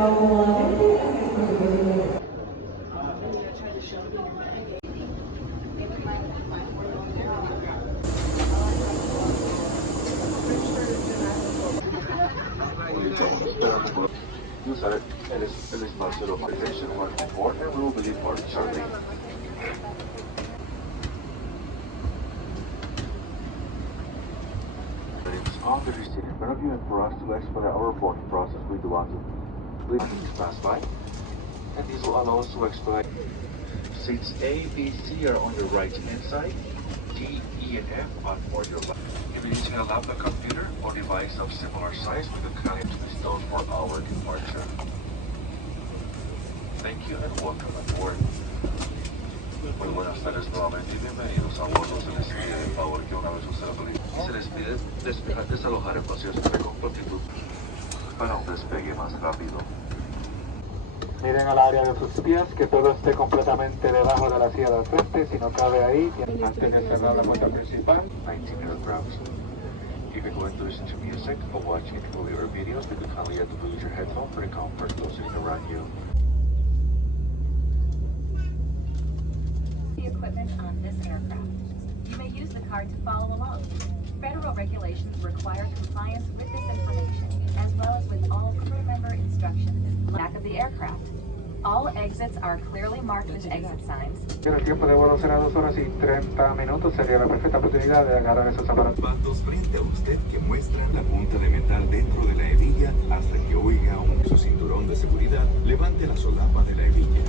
Usar el espacio de location one on board and we will be departing shortly. It's on the receipt in front of you, and for us to expedite our boarding process, we do want to leave these pass by, and these will allow us to expedite. Seats A, B, C are on your right hand side, D, E, and F are for your left. If you're using a laptop computer or device of similar size, we can connect to this door for our departure. Thank you and welcome aboard. Muy buenas tardes nuevamente y bienvenidos a bordo. Se les pide de favor que una vez usted lo se les pide desalojar el pasillo con prontitud para un despegue más rápido. Miren al área de sus pies, que todo esté completamente debajo de la silla del frente. Si no cabe ahí, antes de cerrar la puerta principal. 19 aircraft. If you're going to listen to music or watch any movie or videos, we could kindly have to use your headphones for the comfort of those sitting around you. The equipment on this aircraft. You may use the card to follow along. Federal regulations require compliance with this information, as well as with all crew member instructions. Back of the aircraft. All exits are clearly marked with exit signs. El tiempo de vuelo será 2 horas y 30 minutos. Sería la perfecta oportunidad de agarrar esos aparatos. Bandos frente a usted que muestran la punta de metal dentro de la hebilla hasta que oiga su cinturón de seguridad. Levante la solapa de la hebilla.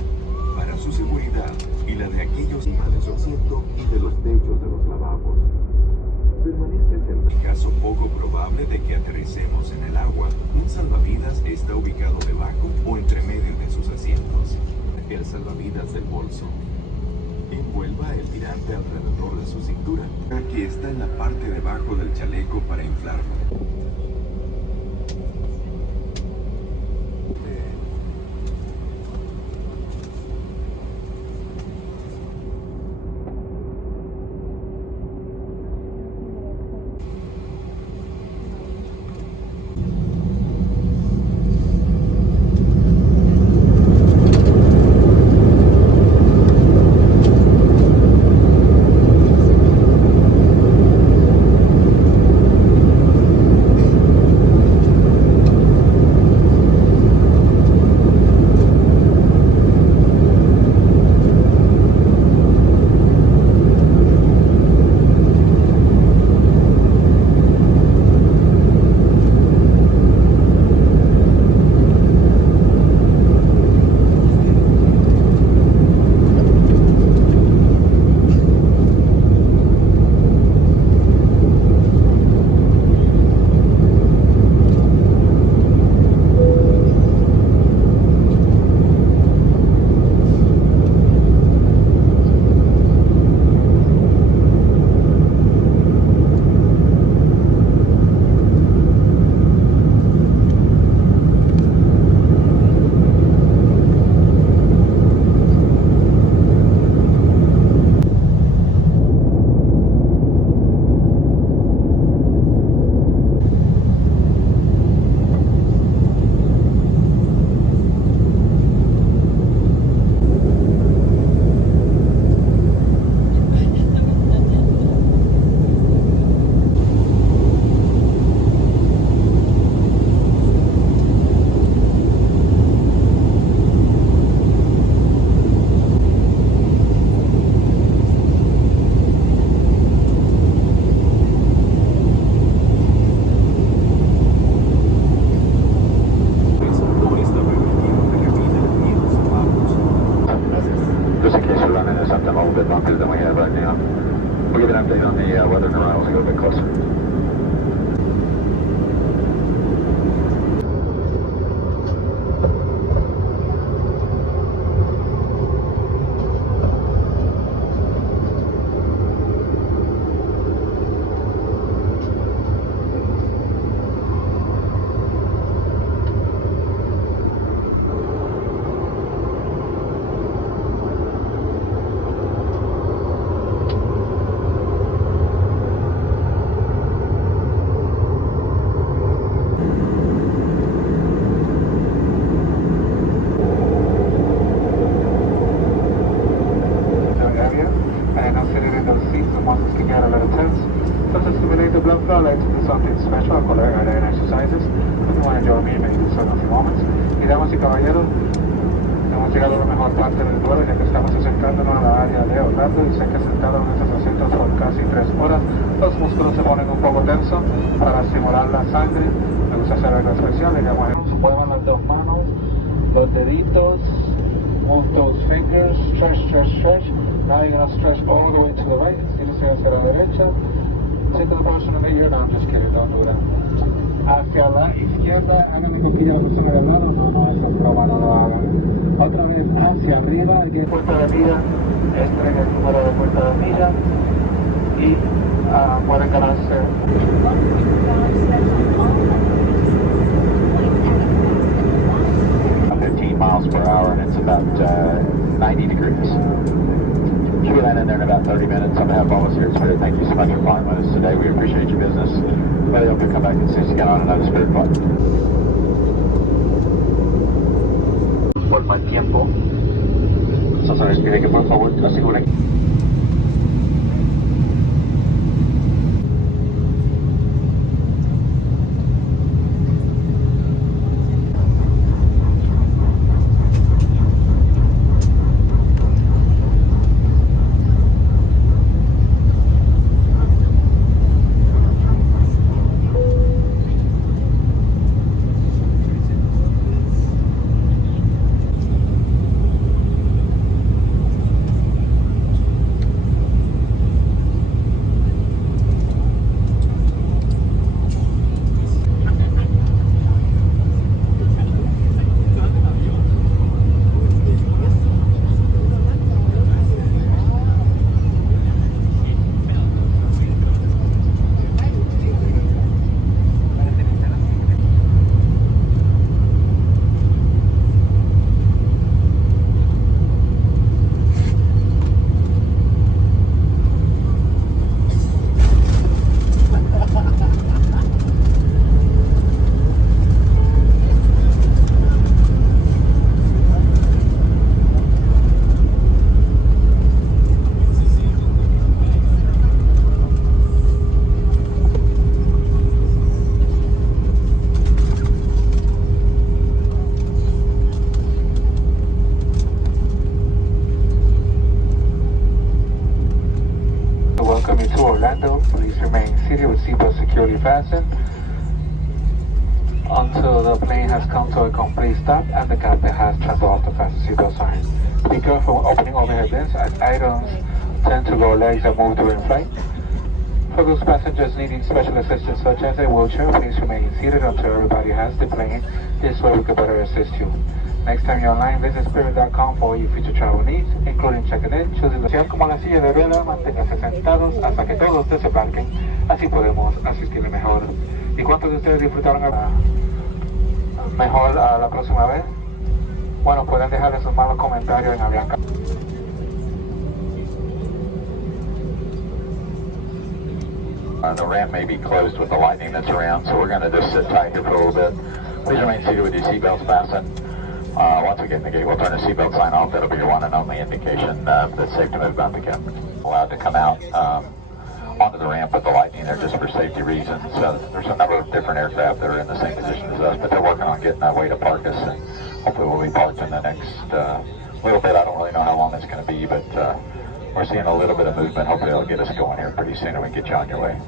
Para su seguridad y la de aquellos de su asiento y de los techos de los lavabos. Permanezca en el caso poco probable de que aterricemos en el agua, un salvavidas está ubicado debajo o entre medio de sus asientos. El salvavidas del bolso. Envuelva el tirante alrededor de su cintura, que está en la parte de abajo del chaleco para inflarlo. Entonces, simulator blood flow, I'd like to do something special, called airline exercises. If you want to join me, maybe do so in a few moments. Y damas y caballeros, hemos llegado a la mejor parte del vuelo, ya que estamos acercándonos a la área de Orlando y sé que sentados en nuestros asientos por casi 3 horas, los músculos se ponen un poco tensos para estimular la sangre. Me gusta hacer algo especial, digamos, muevan las dos manos, los deditos, move those fingers, stretch, stretch, stretch. Now you're going to stretch all the way to the right, estírese hacia la derecha. Say to the person in the ear, no, I'm just kidding, don't do that. Hacia la izquierda, hagan mi coquilla a la persona de al lado, no, esa broma no lo hagan. Otra vez hacia arriba, el 10 puerta de milla, estren el número de puerta de milla y pueden ganarse. 15 miles per hour and it's about 90 degrees. Should be landing there in about 30 minutes. On behalf of all of us here at Spirit, thank you so much for flying with us today. We appreciate your business. Really hope you come back and see us again on another Spirit flight. Por mal tiempo. Entonces les pide que por favor lo aseguren. Welcome you to Orlando. Please remain seated with seatbelt securely fastened until the plane has come to a complete stop and the captain has turned off the fasten seatbelt sign. Be careful when opening overhead bins as items tend to go legs and move during flight. For those passengers needing special assistance such as a wheelchair, please remain seated until everybody has the plane. This way we can better assist you. Next time you're online, visit spirit.com for all your future travel needs, including checking in, choosing the sean como la silla de rueda, manténganse sentados hasta que todos desembarquen, así podemos asistirle mejor. ¿Y cuántos de ustedes disfrutaron mejor la próxima vez? Bueno, pueden dejar esos malos comentarios en Avianca. The ramp may be closed with the lightning that's around, so we're going to just sit tight here for a little bit. Please remain seated with your seatbelts fastened. Once we get in the gate, we'll turn the seatbelt sign off. That'll be your one and only indication that it's safe to move about the cabin. Allowed to come out onto the ramp with the lightning there just for safety reasons. There's a number of different aircraft that are in the same position as us, but they're working on getting that way to park us, and hopefully we'll be parked in the next little bit. I don't really know how long it's going to be, but we're seeing a little bit of movement. Hopefully it'll get us going here pretty soon and we can get you on your way.